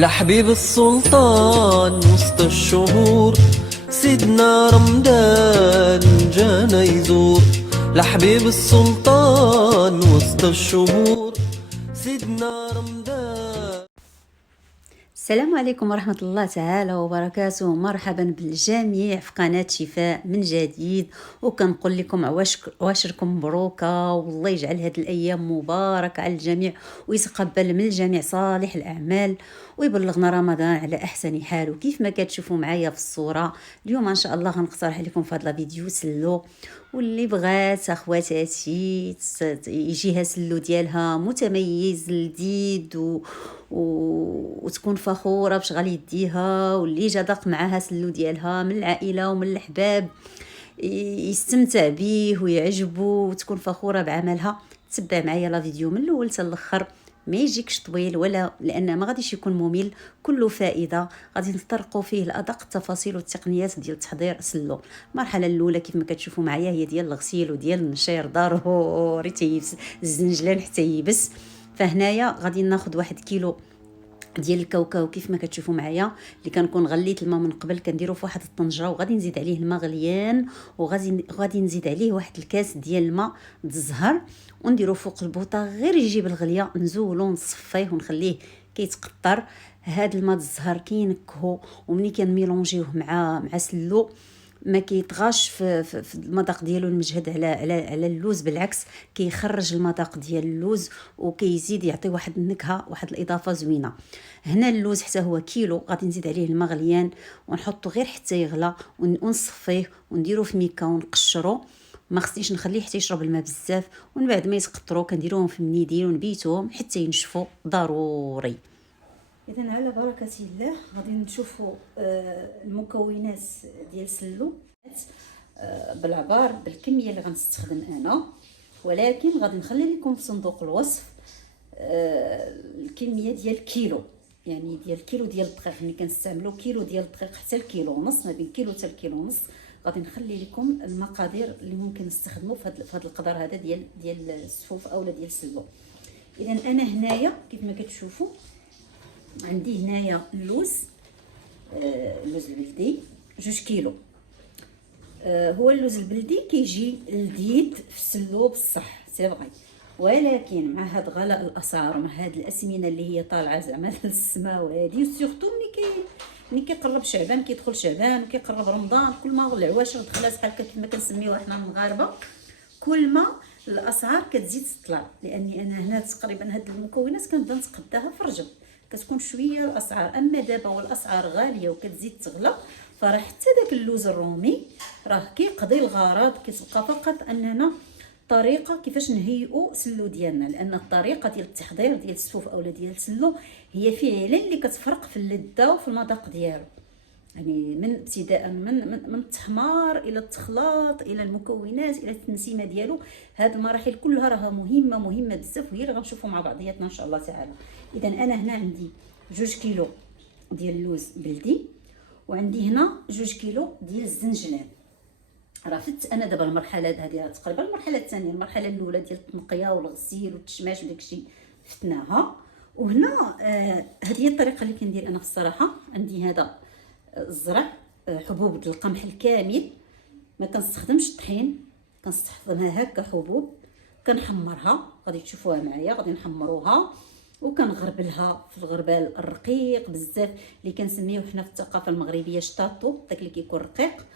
لحبيب السلطان وسط الشهور سيدنا رمضان جانا يزور. لحبيب السلطان وسط الشهور سيدنا رمضان. السلام عليكم ورحمة الله تعالى وبركاته. مرحبا بالجميع في قناة شفاء من جديد، وكنقول لكم عواشركم مبروكة، والله يجعل هذه الأيام مباركة على الجميع، ويتقبل من الجميع صالح الأعمال، ويبلغنا رمضان على أحسن حال. وكيف ما كتشوفوا معايا في الصورة اليوم إن شاء الله غنقترح لكم في هذا الفيديو سلو، واللي بغات اخواتاتي يجيها سلو ديالها متميز لذيذ وتكون فخوره بشغل يديها، واللي جا ضاق معاها سلو ديالها من العائله ومن الحباب يستمتع به ويعجبه وتكون فخوره بعملها. تبع معايا لا فيديو من الاول حتى الاخر، ما يجيكش طويل ولا لان ما غاديش يكون ممل، كله فائده. غادي نطرقوا فيه لادق التفاصيل والتقنيات ديال تحضير سلو. المرحله الاولى كيف ما كتشوفوا معايا هي ديال الغسيل وديال النشير، ضروري تيبس الزنجلان حتى يبس. فهنايا غادي ناخذ 1 كيلو ديال الكاوكاو كيف ما كتشوفوا معايا، اللي كنكون غليت الماء من قبل كنديرو في واحد الطنجره، وغادي نزيد عليه الماء غليان، وغادي نزيد عليه واحد الكاس ديال الماء الزهر، ونديرو فوق البوطه غير يجيب الغليه، نزولو ونصفيه ونخليه كيتقطر. هاد الماء الزهر كينكهو، ومني كنميلونجيوه مع سلو ما كيطغاش في المذاق ديالو المجهد على اللوز، بالعكس كيخرج المذاق ديال اللوز وكيزيد يعطي واحد النكهه، واحد الاضافه زوينه. هنا اللوز حتى هو كيلو، غادي نزيد عليه الماء غليان ونحطو غير حتى يغلى، ونصفيه ونديرو في ميكا ونقشرو. ما خصنيش نخليه حتى يشرب الماء بزاف، ومن بعد ما يتقطروا كنديروهم في المنيديل ونبيتوهم حتى ينشفوا ضروري. اذا على بركه الله غادي نشوفوا المكونات ديال سلو بالعبار بالكميه اللي غنستخدم انا، ولكن غادي نخلي لكم في صندوق الوصف الكميه ديال كيلو، يعني ديال كيلو ديال الدقيق. ملي كنستعملوا كيلو ديال الدقيق حتى الكيلو ونص، ما بين كيلو حتى الكيلو ونص، غادي نخلي لكم المقادير اللي ممكن نستخدموا في هذا القدر هذا ديال السفوف اولا ديال السلو. اذا انا هنايا كيف ما كتشوفوا عندي هنايا اللوز البلدي 2 كيلو. هو اللوز البلدي كيجي لذيذ في السلو بصح سي فغي، ولكن مع هاد غلاء الاسعار ومع هاد الاسمنه اللي هي طالعه زعما للسماء وهادي، وسورتو ملي كيقرب شعبان، كيدخل شعبان وكيقرب رمضان، كل ما العواشر دخلات بحال كيف ما كنسميوها حنا المغاربه، كل ما الاسعار كتزيد تطلع. لاني انا هنا تقريبا هاد المكونات كنبدا نتقداها في رجب، كتكون شويه الاسعار، اما دابا والاسعار غاليه وكتزيد تغلى، فراه حتى داك اللوز الرومي راه كيقضي الغرض. كتبقى فقط اننا طريقه كيفاش نهيئوا سلو ديالنا، لان الطريقه ديال التحضير ديال السفوف اولا ديال السلو هي فعلا اللي كتفرق في اللذه وفي المذاق ديالو. يعني من ابتداء من التحمار الى التخلاط الى المكونات الى التنسيمه ديالو، هاد المراحل كلها راها مهمه بزاف، وهي اللي غنشوفوا مع بعضياتنا ان شاء الله تعالى. اذا انا هنا عندي 2 كيلو ديال اللوز بلدي، وعندي هنا 2 كيلو ديال الزنجلان. راه فت انا دابا المرحله هذه تقريبا المرحله الثانيه. المرحله الاولى ديال التنقيه والغسيل والتشماش وداكشي فتناها، وهنا هذه هي الطريقه اللي كندير انا في الصراحه. عندي هذا الزرع حبوب القمح الكامل، ما كنستخدمش الطحين، كنستخدمها هكا حبوب، كنحمرها. غادي تشوفوها معايا، غادي نحمروها وكنغربلها في الغربال الرقيق بزاف اللي كنسميوه حنا في الثقافه المغربيه شطاطو، داك اللي كيكون رقيق،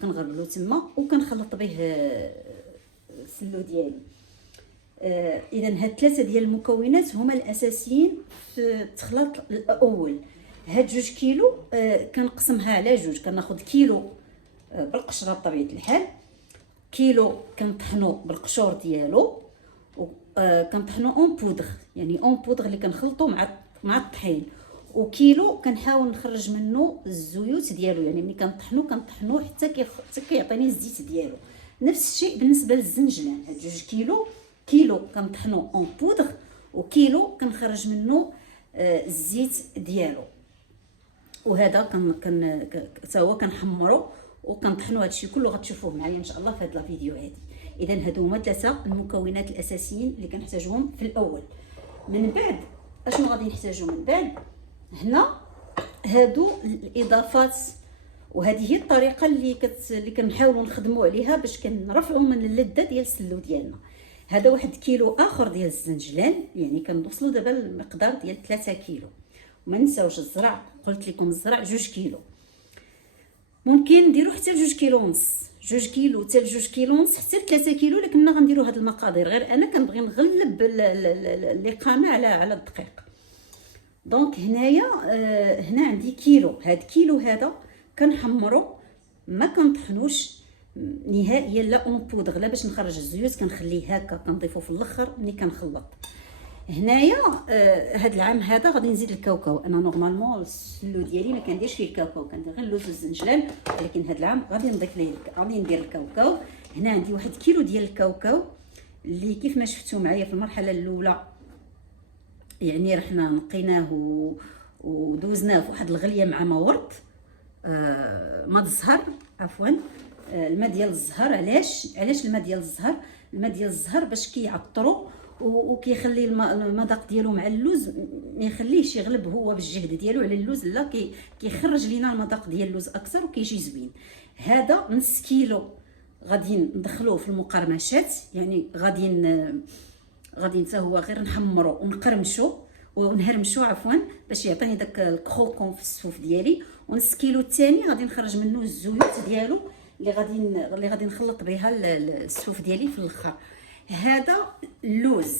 كنغربلو تما وكنخلط به السلو ديالي. اذا هاد 3 ديال المكونات هما الاساسيين في التخلاط الاول. هاد 2 كيلو كنقسمها على 2، كناخذ كيلو بالقشره بطبيعه الحال، كيلو كنطحنو بالقشور ديالو، كنطحنو اون بودغ، يعني اون بودغ اللي كنخلطو مع الطحين، وكيلو كنحاول نخرج منه الزيوت ديالو، يعني ملي كنطحنو حتى كيعطيني الزيت ديالو. نفس الشيء بالنسبه للزنجلان، هاد 2 كيلو كنطحنو اون بودغ، وكيلو كنخرج منه الزيت ديالو، وهذا حتى هو كنحمرو وكنطحنوا. هادشي كله غتشوفوه معايا ان شاء الله في هذا الفيديو هادي. اذا هادو هما 3 المكونات الاساسيين اللي كنحتاجوهم في الاول. من بعد اشنو غادي نحتاجو من بعد؟ هنا هادو الاضافات، وهذه هي الطريقه اللي كنحاولوا نخدموا عليها باش كنرفعوا من اللذه ديال السلو ديالنا. هذا 1 كيلو اخر ديال الزنجلان، يعني كنوصلوا دابا المقدار ديال 3 كيلو. وما نساوش الزرع، قلت لكم الزرع 2 كيلو، ممكن نديرو حتى 2 كيلو ونص، 2 كيلو حتى 2 كيلو ونص حتى 3 كيلو، لكننا غنديرو هاد المقادير، غير انا كنبغي نغلب الاقامه على الدقيق. دونك هنايا هنا عندي كيلو، هاد كيلو هذا كنحمرو، ما كنطحنوش نهائيا، لا اون بودغ لا باش نخرج الزيوت، كنخليه هكا كنضيفو في الاخر ملي كنخلط. هنايا هاد العام هذا غادي نزيد الكاوكاو. انا نورمالمون السلو ديالي ما كنديرش فيه الكاوكاو، كندير غير اللوز والزنجلان، ولكن هاد العام غادي نضيف ليه، غادي ندير الكاوكاو. هنا عندي 1 كيلو ديال الكاوكاو اللي كيف ما شفتوا معايا في المرحله الاولى، يعني رحنا نقيناه ودوزناه في واحد الغليه مع ما ورد، ماء الزهر عفوا، الماء ديال الزهر. علاش الماء ديال الزهر؟ الماء ديال الزهر باش كيعطرو وكيخلي المذاق ديالو مع اللوز، ما يخليهش يغلب هو بالجهد ديالو على اللوز، لا كيخرج لينا المذاق ديال اللوز اكثر وكيجي زوين. هذا نص كيلو غادي ندخلوه في المقرمشات، يعني غادي حتى هو غير نحمرو ونقرمشو ونهرمشو عفوا باش يعطيني داك الكروكون في السفوف ديالي. ونص كيلو الثاني غادي نخرج منه الزيوت ديالو اللي غادي نخلط بها السفوف ديالي في الاخر. هذا اللوز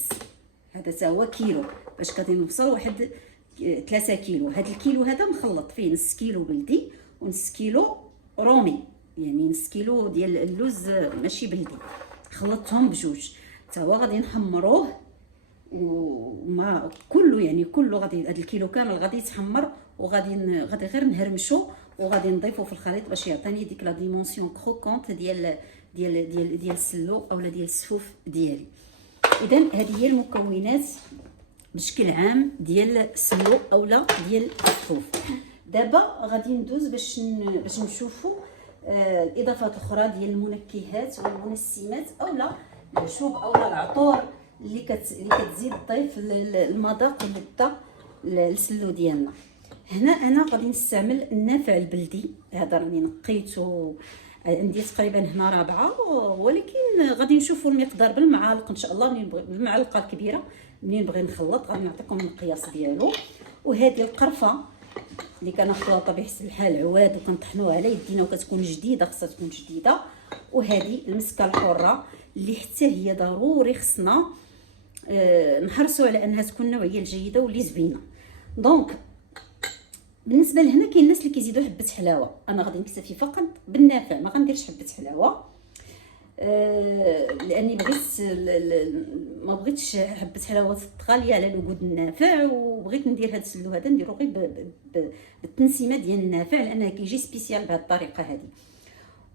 هذا حتى هو كيلو، باش غادي نوصل واحد 3 كيلو. هذا الكيلو هذا مخلط فيه نص كيلو بلدي ونص كيلو رومي، يعني نص كيلو ديال اللوز ماشي بلدي، خلطتهم بجوج. حتى هو غادي نحمروه وما كله، يعني كله غادي، هذا الكيلو كامل غادي يتحمر، وغادي غير نهرمشو وغادي نضيفو في الخليط باش يعطيني ديك لا ديمونسيون كروكونت ديال السلو اولا ديال السفوف ديالي. اذا هذه هي المكونات بشكل عام ديال السلو اولا ديال السفوف. دابا غادي ندوز باش نشوفوا الاضافات الاخرى ديال المنكهات والمنسمات اولا الشوب اولا العطور اللي كتزيد تضيف المذاق واللذه للسلو ديالنا. هنا انا غادي نستعمل النافع البلدي، هذا راني نقيته عندي تقريبا هنا 4، ولكن غادي نشوفوا المقدار بالمعالق ان شاء الله، بالمعلقه الكبيره منين نبغي نخلط غادي نعطيكم المقياس ديالو. وهذه القرفه اللي كناخذوها بطبيعه الحال عواد وكنطحنوها على يدينا وكتكون جديده، خصها تكون جديده. وهذه المسكه الحره اللي حتى هي ضروري خصنا نحرصوا على انها تكون النوعيه الجيده واللي زوينه. دونك بالنسبه لهنا كاين الناس اللي كيزيدوا حبه حلاوه، انا غادي نكتفي فقط بالنافع، ما غنديرش حبه حلاوه لاني ما بغيتش حبه حلاوه غاليه على الوجود النافع، وبغيت ندير هذا السلو هذا نديرو غير بالتنسيمه ديال النافع لانه كيجي سبيسيال بهذه الطريقه هذه.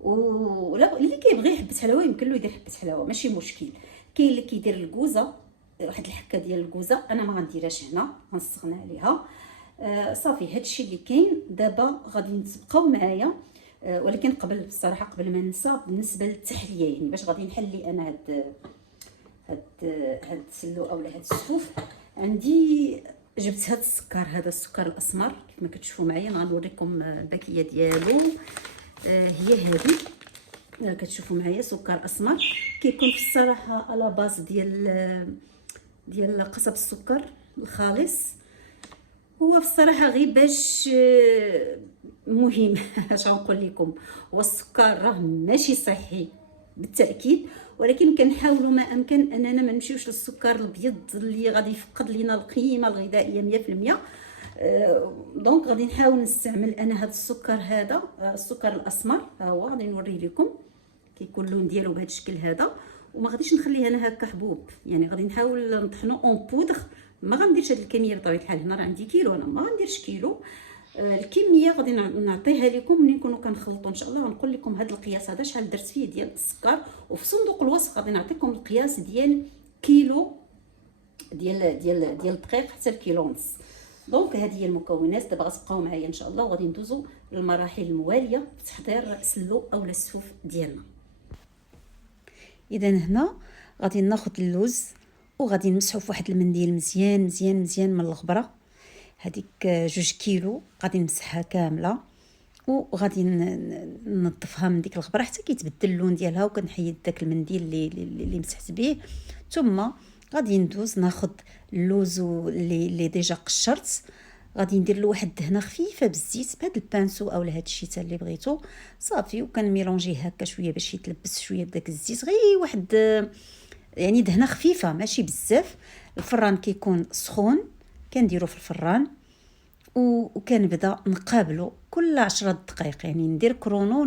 ولا اللي كيبغي حبه حلاوه يمكن له يدير حبه حلاوه ماشي مشكل. كاين اللي كيدير الكوزه، واحد الحكه ديال الكوزه، انا ما غنديرهاش هنا، غنستغنى عليها. صافي هادشي اللي كاين. دابا غادي تبقاو معايا، ولكن قبل ما ننسى بالنسبه للتحليه، يعني باش غادي نحلي انا هاد السلو اولا هاد السفوف. عندي جبت هاد السكر، هذا السكر الاسمر كيف ما كتشوفوا معايا، غنوريكم الباكيه ديالو. هي هذه كتشوفوا معايا سكر اسمر، كيكون في الصراحه على باز ديال قصب السكر الخالص. هو في الصراحه غير باش مهم اش غنقول لكم، هو السكر راه ماشي صحي بالتاكيد، ولكن كنحاولوا ما امكن اننا ما نمشيوش للسكر الابيض اللي غادي يفقد لينا القيمه الغذائيه 100%. دونك غادي نحاول نستعمل انا هذا السكر، هذا السكر الاسمر، ها هو غادي نوري لكم، كيكون اللون ديالو بهذا الشكل هذا. وما غاديش نخليه انا هكا حبوب، يعني غادي نحاول نطحنو اون بودغ. ما غنديرش هذه الكميه بطبيعه الحال، هنا راه عندي كيلو، انا ما غنديرش كيلو. الكميه غادي نعطيها لكم ملي نكونوا كنخلطوا ان شاء الله. غنقول لكم هذا القياس هذا شحال درت فيه ديال السكر، وفي صندوق الوصف غادي نعطيكم القياس ديال كيلو ديال الدقيق حتى الكيلو ونص. دونك هذه هي المكونات. دابا غتبقاو معايا ان شاء الله، وغادي ندوزو للمراحل المواليه في تحضير السلو اولا السفوف ديالنا. اذا هنا غادي ناخذ اللوز وغادي نمسحو في واحد المنديل مزيان مزيان مزيان من الغبره. هذيك 2 كيلو غادي نمسحها كامله، وغادي ننظفها من ديك الغبره حتى كيتبدل اللون ديالها، وكنحيد داك المنديل اللي مسحت به. ثم غادي ندوز ناخذ اللوز اللي ديجا قشرت، غادي ندير له واحد الدهنه خفيفه بالزيت بهذا البانسو او هذا الشيء اللي بغيتو صافي، وكنميلونجيه هكا شويه باش يتلبس شويه بداك الزيت، غير واحد يعني دهنه خفيفه ماشي بزاف. الفران كيكون سخون، كنديرو في الفران وكنبدا نقابلو كل 10 دقائق، يعني ندير كرونو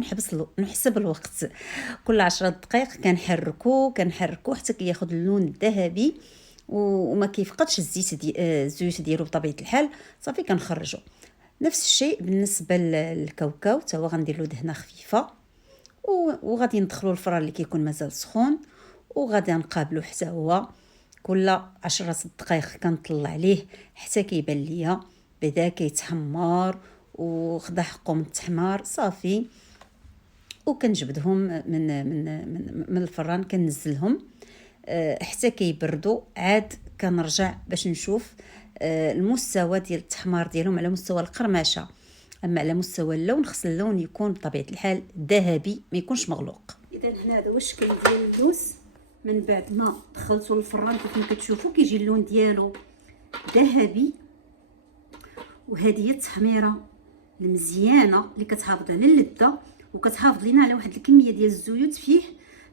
ونحسب الوقت. كل 10 دقائق كنحركو حتى كياخذ اللون الذهبي وما كيفقدش الزيت ديالو بطبيعه الحال. صافي كنخرجو. نفس الشيء بالنسبه للكاوكاو، حتى هو غندير له دهنه خفيفه، وغادي ندخلو الفران اللي كيكون مازال سخون، وغادي نقابلو حتى هو كل 10 دقائق كنطلع عليه حتى كيبان ليا بدا كيتحمر وخدا حقه من التحمار. صافي وكنجبدهم من الفران، كنزلهم حتى كيبردوا، عاد كنرجع باش نشوف المستوى ديال التحمار ديالهم على مستوى القرمشه. اما على مستوى اللون خص اللون يكون بطبيعه الحال ذهبي، ما يكونش مغلوق. اذا هنا هذا هو الشكل ديال اللوز من بعد ما دخلته للفران. كيف ما كتشوفوا كيجي اللون ديالو ذهبي، وهذه هي التحميره المزيانه اللي كتحافظ على اللذه وكتحافظ لينا على واحد الكميه ديال الزيوت فيه،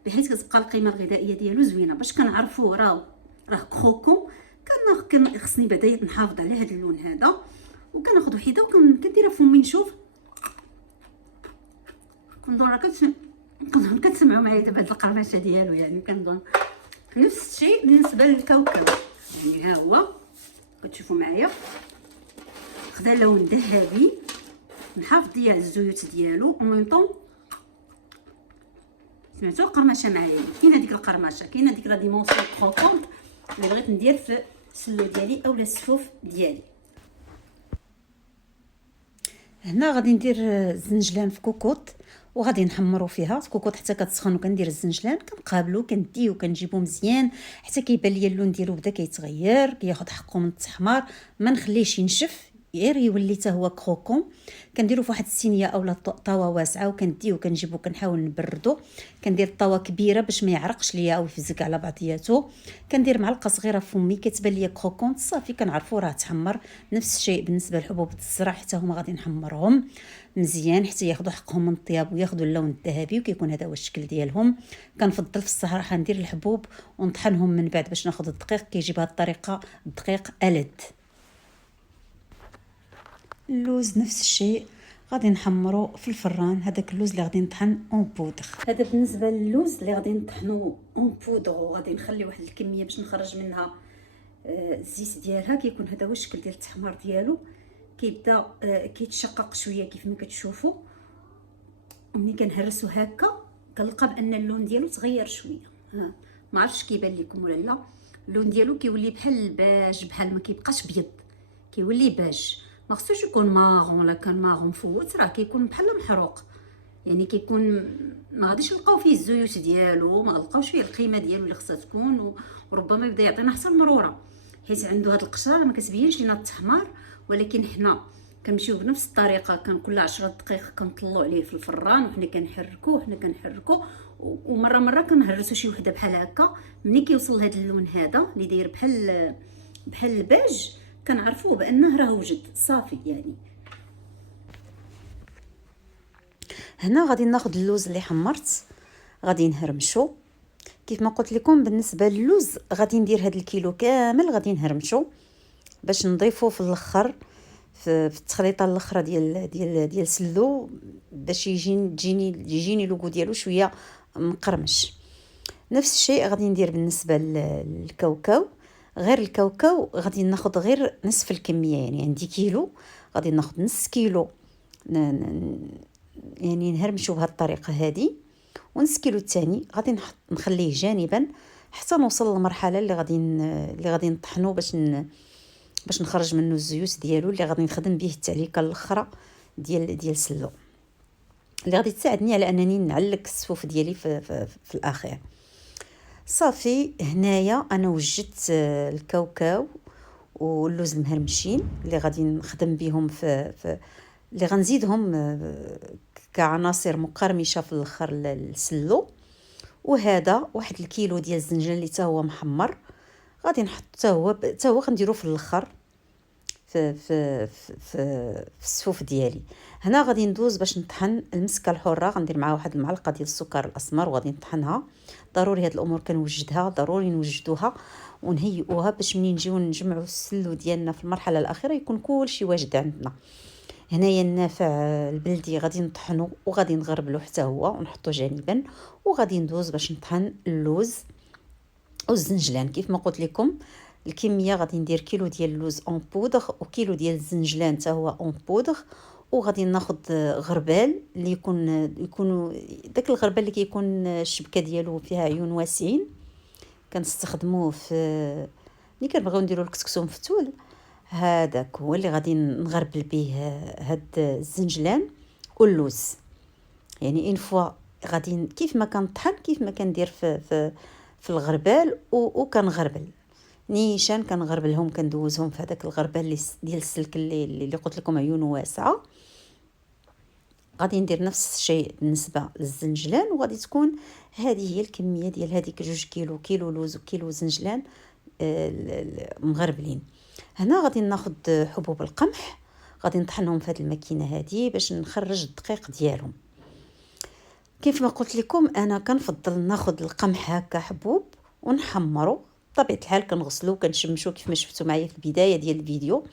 بحيث كتبقى القيمه الغذائيه ديالو زوينه. باش كنعرفوه راه كروكون، كان خصني بعدا نحافظ على هذا اللون هذا. وكناخذ وحده وكنديرها فمي نشوف. كنظن كتسمعوا معايا دابا هاد القرمشه ديالو، يعني كنظن نفس الشيء بالنسبه للكاوكاو. يعني ها هو كتشوفوا معايا خدا لون ذهبي، نحافظ ليا على الزيوت ديالو وميمطون. سمعتوا القرمشه معايا؟ كاينه ديك القرمشه، كاينه ديك لا ديمونسيون كروكونط اللي بغيت ندير في السلو ديالي اولا السفوف ديالي. هنا غادي ندير الزنجلان في كوكوط وغادي نحمروا فيها كوكوط حتى كتسخن، وكندير الزنجلان كنقابلو كنديه وكنجيبو مزيان حتى كيبان ليا اللون ديالو بدا كيتغير، كياخذ حقه من التحمار. ما نخليهش ينشف، غير يولي حتى هو كروكون. كنديرو في واحد الصينيه اولا طاوه واسعه، وكنديه وكنجيبو كنحاول نبردو. كندير الطاوه كبيره باش ما يعرقش ليا او يفزك على بعضياته. كندير معلقه صغيره في فمي، كتبان ليا كروكون صافي كنعرفو راه تحمر. نفس الشيء بالنسبه لحبوب الزرع، حتى هما غادي نحمرهم مزيان حتى ياخذوا حقهم من الطياب وياخذوا اللون الذهبي، وكيكون هذا هو الشكل ديالهم. كنفضل في الصراحه ندير الحبوب ونطحنهم من بعد باش ناخذ الدقيق، كيجي بهذه الطريقه الدقيق ألذ. اللوز نفس الشيء غادي نحمرو في الفران. هذاك اللوز اللي غادي نطحن اون بودر. هذا بالنسبه للوز اللي غادي نطحنو اون بودر، وغادي نخلي واحد الكميه باش نخرج منها الزيت ديالها. كيكون هذا هو الشكل ديال التحمار ديالو، كيبدا كيتشقق شويه كيف ما كتشوفوا. وملي كنهرسو هكا كنلقى بان اللون ديالو تغير شويه. ما عرفتش كيبان لكم ولا لا، اللون ديالو كيولي بحال الباج، بحال ما كيبقاش بيض، كيولي باج. ما خصوش يكون ماغون، ولا كان ماغون فوت راه كيكون بحال محروق، يعني كيكون ما غاديش نلقاو فيه الزيوت ديالو، ما غنلقاوش فيه القيمه ديالو اللي خصها تكون، وربما يبدا يعطينا حتى المروره، حيت عنده هاد القشره ما كتبينش لينا التحمار. ولكن حنا كنمشيو بنفس الطريقه، كان كل 10 دقائق كنطلعوا عليه في الفران وحنا كنحركوه ومره مره كنهرسوا شي وحده بحال هكا. ملي كيوصل لهذا اللون هذا اللي داير بحال الباج، كنعرفوه بانه راه وجد صافي. يعني هنا غادي ناخذ اللوز اللي حمرت، غادي نهرمشو. كيف ما قلت لكم بالنسبه للوز غادي ندير هذا الكيلو كامل، غادي نهرمشو باش نضيفو في الاخر في التخليطه الاخرى ديال السلو، باش يجيني لوغو ديالو شويه مقرمش. نفس الشيء غادي ندير بالنسبه للكاوكاو. غير الكاوكاو غادي ناخذ غير نصف الكميه، يعني عندي كيلو غادي ناخذ نص كيلو، يعني نهرمشو بهذه الطريقه هذه. ونص كيلو الثاني غادي نخليه جانبا حتى نوصل للمرحله اللي غادي نطحنو باش نخرج منه الزيوت ديالو، اللي غادي نخدم به التعليكه الاخرى ديال السلو، اللي غادي تساعدني على انني نعلق الصفوف ديالي في الاخير. صافي هنايا انا وجدت الكاوكاو واللوز المهرمشين اللي غادي نخدم بهم في اللي غنزيدهم كعناصر مقرمشه في الاخر للسلو. وهذا واحد الكيلو ديال الزنجان اللي حتى هو محمر، غادي نحط حتى هو غنديرو في الاخر في السفوف ديالي. هنا غادي ندوز باش نطحن المسكه الحره، غندير معها واحد المعلقه ديال السكر الاسمر وغادي نطحنها. ضروري هاد الامور كنوجدها، ضروري نوجدوها ونهيئوها باش منين نجيو نجمعوا السلو ديالنا في المرحله الاخيره يكون كلشي واجد عندنا. هنايا النافع البلدي غادي نطحنو وغادي نغربلو حتى هو ونحطو جانبا، وغادي ندوز باش نطحن اللوز والزنجلان. كيف ما قلت لكم الكميه غادي ندير كيلو ديال اللوز اون بودغ وكيلو ديال الزنجلان حتى هو اون بودغ. وغادي ناخذ غربال اللي يكون داك الغربال اللي كيكون الشبكه ديالو فيها عيون واسعين، كنستخدموه في ملي كنبغيو نديرو الكسكسو مفتول. هذاك هو اللي غادي نغربل به هاد الزنجلان واللوز. يعني ان فوا غادي كيف ما كنطحن كيف ما كندير في الغربال وكنغربل نيشان، كنغربلهم كندوزهم في هذاك الغربال ديال السلك اللي قلت لكم عيونه واسعه. غادي ندير نفس الشيء بالنسبه للزنجلان، وغادي تكون هذه هي الكميه ديال هذيك 2 كيلو لوز وكيلو زنجلان مغربلين. هنا غادي ناخذ حبوب القمح، غادي نطحنهم في هذه الماكينه هذه باش نخرج الدقيق ديالهم. كيف ما قلت لكم انا كنفضل ناخذ القمح هكا حبوب ونحمرو. بطبيعه الحال كنغسلو كنشمشو كيف ما شفتوا معايا في البدايه ديال الفيديو،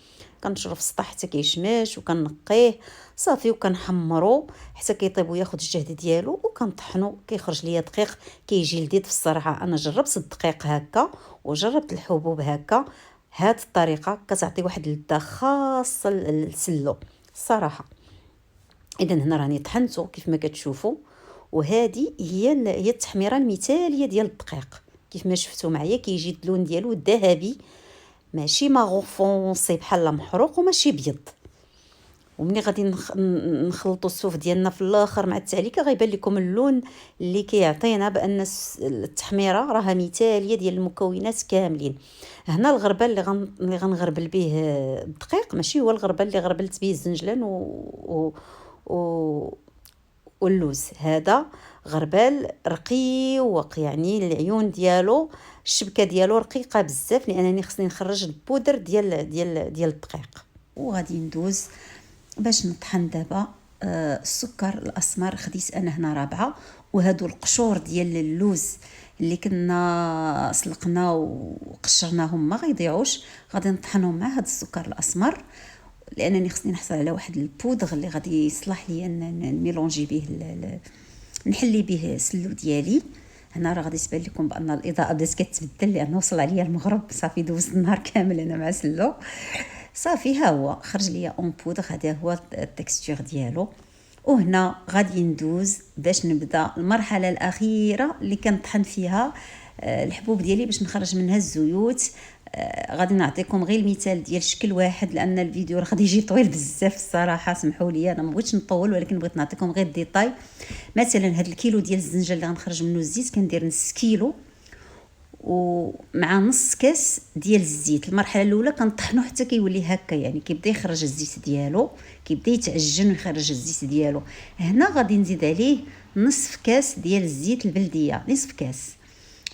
كنشرو في السطح حتى كيشمش وكنقيه صافي وكنحمرو حتى كيطيب وياخذ الجهد ديالو وكنطحنو كيخرج ليا دقيق كيجي لذيذ. في الصراحه انا جربت الدقيق هكا وجربت الحبوب هكا، هاد الطريقه كتعطي واحد اللذه خاصه للسلو الصراحه. اذا هنا راني طحنته كيف ما كتشوفوا، وهذه هي التحميره المثاليه ديال الدقيق. كيف ما شفتوا معايا كيجي اللون ديالو ذهبي، ماشي ماغو فونسي بحال محروق وماشي بيض. ومني غادي نخلطوا الصوف ديالنا في الاخر مع التعليكه غيبان لكم اللون اللي كيعطينا بان التحميره راها مثاليه ديال المكونات كاملين. هنا الغربال اللي غنغربل به الدقيق ماشي هو الغربال اللي غربلت به الزنجلان واللوز. هذا غربال رقيق، يعني العيون ديالو الشبكه ديالو رقيقه بزاف، لانني خصني نخرج البودر ديال الدقيق. وغادي ندوز باش نطحن دابا السكر الاسمر. خديت انا هنا 4، وهادو القشور ديال اللوز اللي كنا سلقنا وقشرناهم ما غيضيعوش، غادي نطحنهم مع هاد السكر الاسمر، لانني خصني نحصل على واحد البودغ اللي غادي يصلح ليا نميلونجي به نحلي به السلو ديالي. هنا راه غادي تبان لكم بان الاضاءه بدات كتبدل لانه وصل عليا المغرب. صافي دوزت النهار كامل انا مع سلو. صافي ها هو خرج ليا اون بودغ، هذا هو التكستور ديالو. وهنا غادي ندوز باش نبدا المرحله الاخيره اللي كنطحن فيها الحبوب ديالي باش نخرج منها الزيوت. غادي نعطيكم غير المثال ديال شكل واحد لان الفيديو راه غادي يجي طويل بزاف الصراحه، سمحوا لي انا ما بغيتش نطول، ولكن بغيت نعطيكم غير الديتاي. مثلا هذا الكيلو ديال الزنجان اللي غنخرج منه الزيت كندير نص كيلو ومع نص كاس ديال الزيت. المرحله الاولى كنطحنو حتى كيولي هكا، يعني كيبدا يخرج الزيت ديالو، كيبدا يتعجن ويخرج الزيت ديالو. هنا غادي نزيد عليه نصف كاس ديال الزيت البلديه، نصف كاس،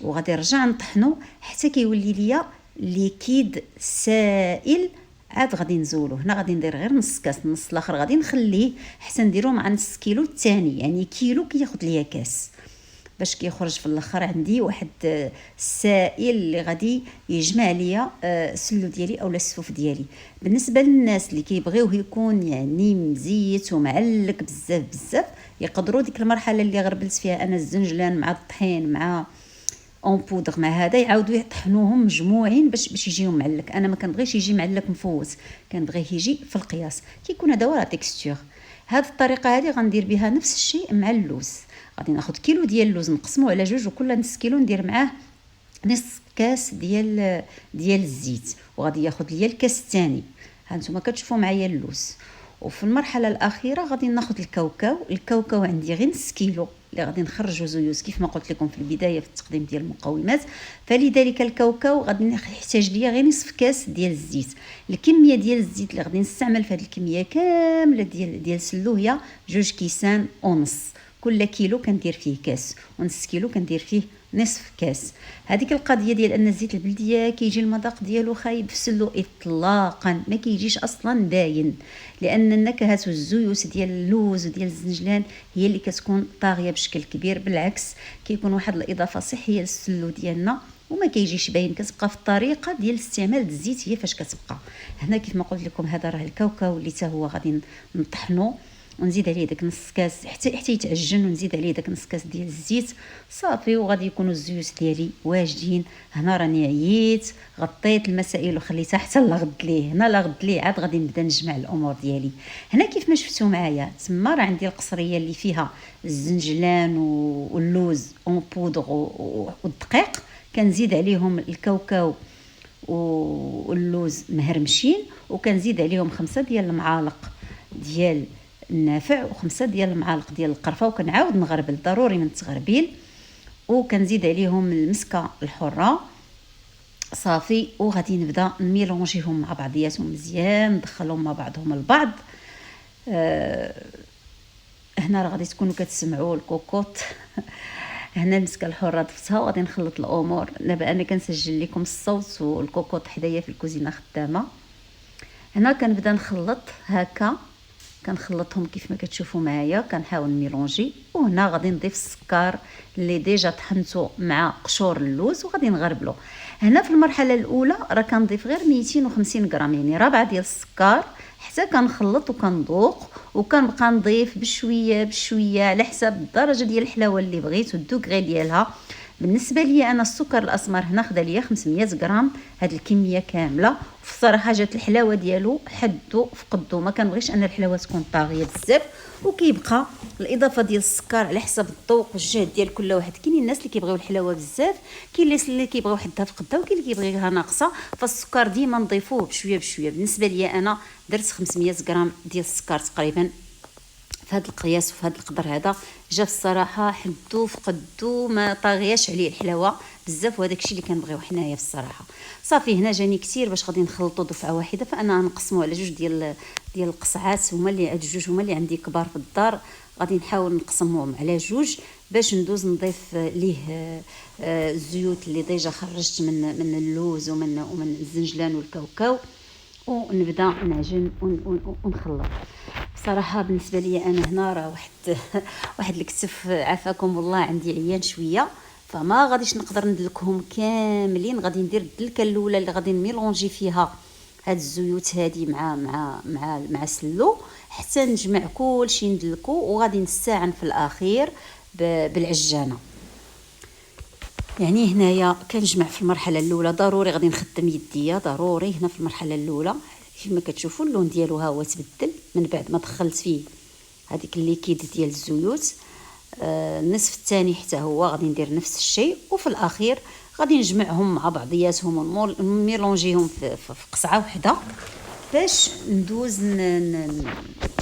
وغادي نرجع نطحنو حتى كيولي ليا ليكيد سائل. عاد غادي نزولو. هنا غادي ندير غير نص كاس، النص الاخر غادي نخليه حتى نديرو مع نص كيلو الثاني، يعني كيلو كياخذ ليا كاس، باش كيخرج في الاخر عندي واحد السائل اللي غادي يجمع ليا السلو ديالي اولا السفوف ديالي. بالنسبه للناس اللي كيبغيوه يكون يعني مزيت ومعلك بزاف بزاف، يقدروا ديك المرحله اللي غربلت فيها انا الزنجلان مع الطحين مع اون بودغ مع هذا يعاودوا يطحنوهم مجموعين باش يجيهم معلك. انا ما كنبغيش يجي معلك مفوت، كنبغيه يجي في القياس، كيكون هذا هو لا تيكستور. هذه الطريقه هذه غندير بها نفس الشيء مع اللوز. غادي ناخذ كيلو ديال اللوز نقسموه على 2، وكل نص كيلو ندير معاه نصف كاس ديال الزيت، وغادي ياخذ ليا الكاس الثاني. هانتوما كتشوفوا معايا اللوز. وفي المرحله الاخيره غادي ناخذ الكاوكاو عندي غير نص كيلو، اللي غادي نخرجوا زيوت كيف ما قلت لكم في البدايه في التقديم ديال المقومات. فلذلك الكاوكاو غادي نحتاج ليا غير نصف كاس ديال الزيت. الكميه ديال الزيت اللي غادي نستعمل في هذه الكميه كامله ديال السلو هي 2 كيسان ونص. كل كيلو كندير فيه كاس، ونص كيلو كندير فيه نصف كاس. هذيك القضيه ديال ان الزيت البلديه كيجي المذاق ديالو خايب في السلو اطلاقا، ما كيجيش اصلا باين، لان النكهات والزيوت ديال اللوز وديال الزنجلان هي اللي كتكون طاغيه بشكل كبير. بالعكس كيكون واحد الاضافه صحيه للسلو ديالنا وما كيجيش باين، كتبقى في الطريقه ديال استعمال الزيت هي فاش كتبقى. هنا كيف ما قلت لكم هذا راه الكاوكاو اللي حتى هو غادي نطحنو ونزيد عليه داك نص كاس حتى يتعجن، ونزيد عليه داك نص كاس ديال الزيت صافي، وغادي يكونوا الزيوت ديالي واجدين. هنا راني عييت غطيت المسائل وخليتها حتى لغد ليه. هنا لغد ليه عاد غادي نبدا نجمع الامور ديالي. هنا كيف ما شفتوا معايا تما راه عندي القصريه اللي فيها الزنجلان واللوز اون بودغ والدقيق، كنزيد عليهم الكاوكاو واللوز مهرمشين، وكنزيد عليهم 5 ديال المعالق ديال النافع و5 ديال المعالق ديال القرفه، وكنعاود نغربل ضروري من التغربيل، وكنزيد عليهم المسكه الحره صافي. وغادي نبدا نميلونجيهم مع بعضياتهم مزيان، ندخلهم مع بعضهم البعض. هنا راه غادي تكونوا كتسمعوا الكوكوط هنا المسكه الحره ضفتها وغادي نخلط الامور. دابا انا كنسجل لكم الصوت والكوكوط حدايا في الكوزينه خدامه. هنا كنبدا نخلط هكا، كنخلطهم كيف ما كتشوفوا معايا، كنحاول ميلونجي. وهنا غادي نضيف السكر اللي ديجا طحنته مع قشور اللوز وغادي نغربلو. هنا في المرحله الاولى راه كنضيف غير 250 غرام، يعني ربعه ديال السكر، حتى كنخلط وكنذوق، وكنبقى نضيف بشويه بشويه على حساب الدرجه ديال الحلاوه اللي بغيت والدوغري ديالها. بالنسبه لي انا السكر الاسمر هنا خدا ليا 500 غرام، هاد الكميه كامله. وفي الصراحه جات الحلاوه ديالو حدو فقدو، ما كنبغيش ان الحلاوه تكون طاغيه بزاف. وكيبقى الاضافه ديال السكر على حسب الذوق والجهد ديال كل واحد. كاينين الناس اللي كيبغيو الحلاوه بزاف، كاين اللي كيبغيو حدها فقدها، وكاين اللي كيبغيها ناقصه. فالسكر ديما نضيفوه بشويه بشويه. بالنسبه لي انا درت 500 غرام ديال السكر تقريبا في هذا القياس وفي هذا القدر هذا. جا في الصراحه حدو فقدو، ما طاغياش عليه الحلاوه بزاف، وهذاك الشيء اللي كنبغيو حنايا في الصراحه. صافي هنا جاني كثير باش غادي نخلطو دفعه واحده، فانا نقسمو على 2 ديال القصعات. هما اللي هاد الجوج هما اللي عندي كبار في الدار، غادي نحاول نقسمهم على 2 باش ندوز نضيف ليه الزيوت اللي ديجا خرجت من اللوز ومن الزنجلان والكاوكاو، ونبدا نعجن ونخلط. بصراحه بالنسبه لي انا هنا راه واحد الكتف عافاكم الله عندي عيان شويه، فما غاديش نقدر ندلكهم كاملين. غادي ندير الدلكه الاولى اللي غادي نميلونجي فيها هاد الزيوت هادي مع سلو حتى نجمع كلشي ندلكو، وغادي نستعن في الاخير بالعجانه. يعني هنايا كنجمع في المرحله الاولى، ضروري غادي نخدم يديا ضروري. هنا في المرحله الاولى كما كتشوفوا اللون ديالو ها هو تبدل من بعد ما دخلت فيه هذيك الليكيد ديال الزيوت. النصف الثاني حتى هو غادي ندير نفس الشيء، وفي الاخير غادي نجمعهم مع بعضياتهم ونميلونجيهم في قصعه واحده باش ندوز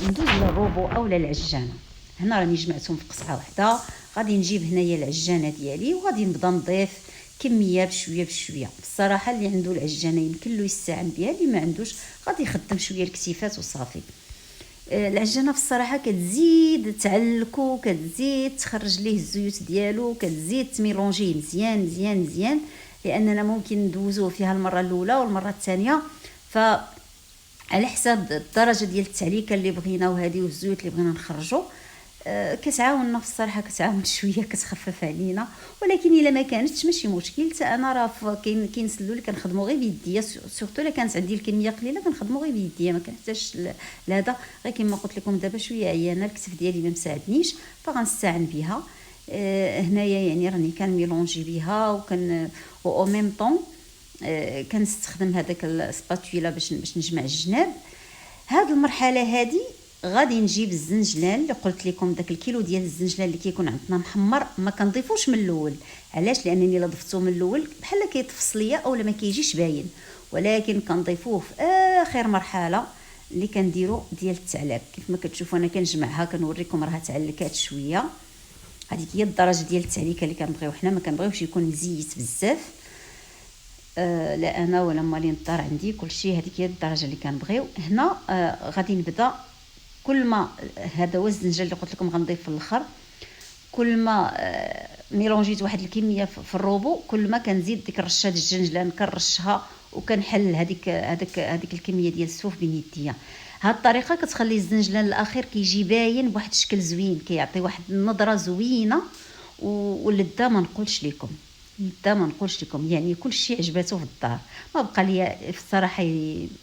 للروبو او للعجانه. هنا راني جمعتهم في قصعه واحده. غادي نجيب هنايا العجانه ديالي وغادي نبدا نضيف كميه بشويه بشويه. بصراحه اللي عنده العجانه يمكن له يستعن بها، اللي ما عندوش غادي يخدم شويه الكتيفات وصافي. العجانه في الصراحه كتزيد تعلكو، كتزيد تخرج ليه الزيوت ديالو، كتزيد تميلونجيه مزيان مزيان مزيان، لاننا ممكن ندوزوه فيها المره الاولى والمره الثانيه، على حساب الدرجه ديال التعليكه اللي بغينا وهذه والزيوت اللي بغينا نخرجوا. كتعاوننا في الصراحه، كتعاون شويه، كتخفف علينا. ولكن الا ما كانتش ماشي مشكل، حتى انا راه كاين سلو اللي كنخدمو غير بيديا، سورتو الا كانت عندي الكميه قليله كنخدمو غير بيديا، ما كنحتاجش لهذا. غير كما قلت لكم دابا شويه عيانه، الكتف ديالي ما مساعدنيش، فغنستعن بها. هنايا يعني راني كنميلونجي بها او ميم طون كنستخدم هذاك السباتولا باش نجمع الجناب. هذه المرحله هذه غادي نجيب الزنجلان اللي قلت لكم، داك الكيلو ديال الزنجلان اللي كيكون عندنا محمر ما كنضيفوش من الاول. علاش؟ لانني الا ضفتو من الاول بحال كيطفص ليا اولا ما كيجيش باين، ولكن كنضيفوه في اخر مرحله اللي كنديرو ديال التعلاب. كيف ما كتشوفوا انا كنجمعها، كنوريكم راها تعلكات شويه. هذيك هي الدرجه ديال التعليكه اللي كنبغيو حنا. ما كنبغيوش يكون مزيت بزاف، لا انا ولا مالين الدار عندي كلشي هذيك هي الدرجه اللي كنبغيو. هنا غادي نبدا، كل ما هذا هو الزنجان اللي قلت لكم غنضيف في الاخر، كل ما ميلونجيت واحد الكميه في الروبو، كل ما كنزيد ديك الرشه ديال الجنجلان كنرشها وكنحل هذيك الكميه ديال السوف بين يديا. هاد الطريقه كتخلي الزنجلان الاخير كيجي باين بواحد الشكل زوين، كيعطي واحد النظره زوينه واللذه ما نقولش لكم، يعني كل شيء عجباتو في الدار. ما بقى ليا في الصراحه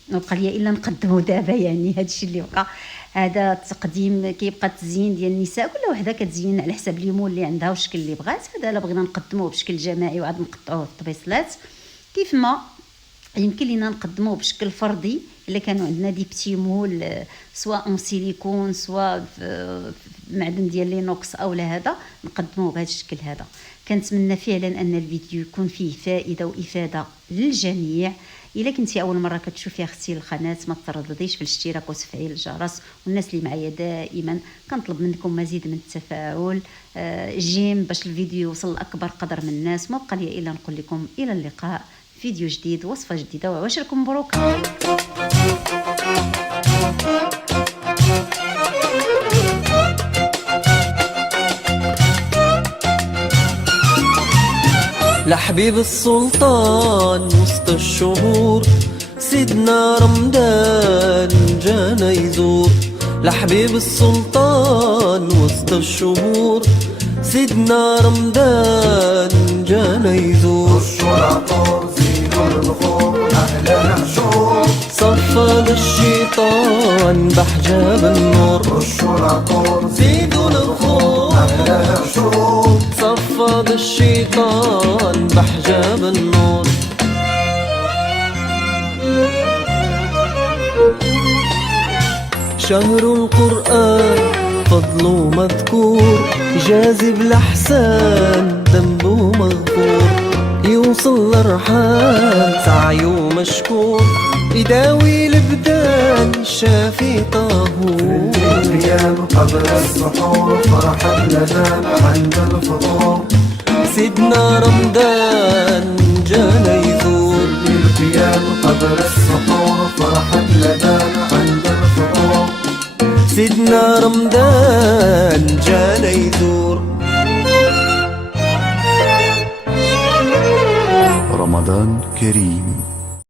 ما بقى ليا الا نقدمه دابا، يعني هذا الشيء اللي بقى. هذا التقديم كيبقى التزيين ديال النساء، كل وحده كتزين على حساب ليمون اللي عندها والشكل اللي بغات. هذا الا بغينا نقدموه بشكل جماعي وعاد نقطعوه في الطبيصلات، كيف ما يمكن لينا نقدموه بشكل فردي الا كانوا عندنا دي بتي مول، سواء اون سيليكون سواء في معدن ديال لينوكس او لا، هذا نقدموه بهذا الشكل هذا. كنتمنى فعلا ان الفيديو يكون فيه فائده وافاده للجميع. الا كنتي اول مره كتشوفي اختي القناه، ما تردديش في الاشتراك وتفعيل الجرس. والناس اللي معايا دائما كنطلب منكم مزيد من التفاعل، جيم باش الفيديو يوصل لاكبر قدر من الناس. ما بقى لي الا نقول لكم الى اللقاء، فيديو جديد، وصفه جديده، وعواشركم مبروك. لحبيب السلطان وسط الشهور، سيدنا رمضان جانا يزور. لحبيب السلطان وسط الشهور، سيدنا رمضان جانا يزور. رشوا العطور زيدوا البخور أهلا شهور، صفى للشيطان بحجاب النور. رشوا العطور زيدوا البخور أهلا شهور، صفى للشيطان بحجاب النور. شهر القرآن فضله مذكور، جاذب الأحسان ذنبه مغفور. يوصل الأرحام سعيه مشكور، يداوي الابدان الشافي طهور. القيام قبل السحور فرحة لنا عند الفطور. سيدنا رمضان جانا يزور. القيام قبل السحور فرحة لنا عند الفطور. سيدنا رمضان جانا يزور. رمضان كريم.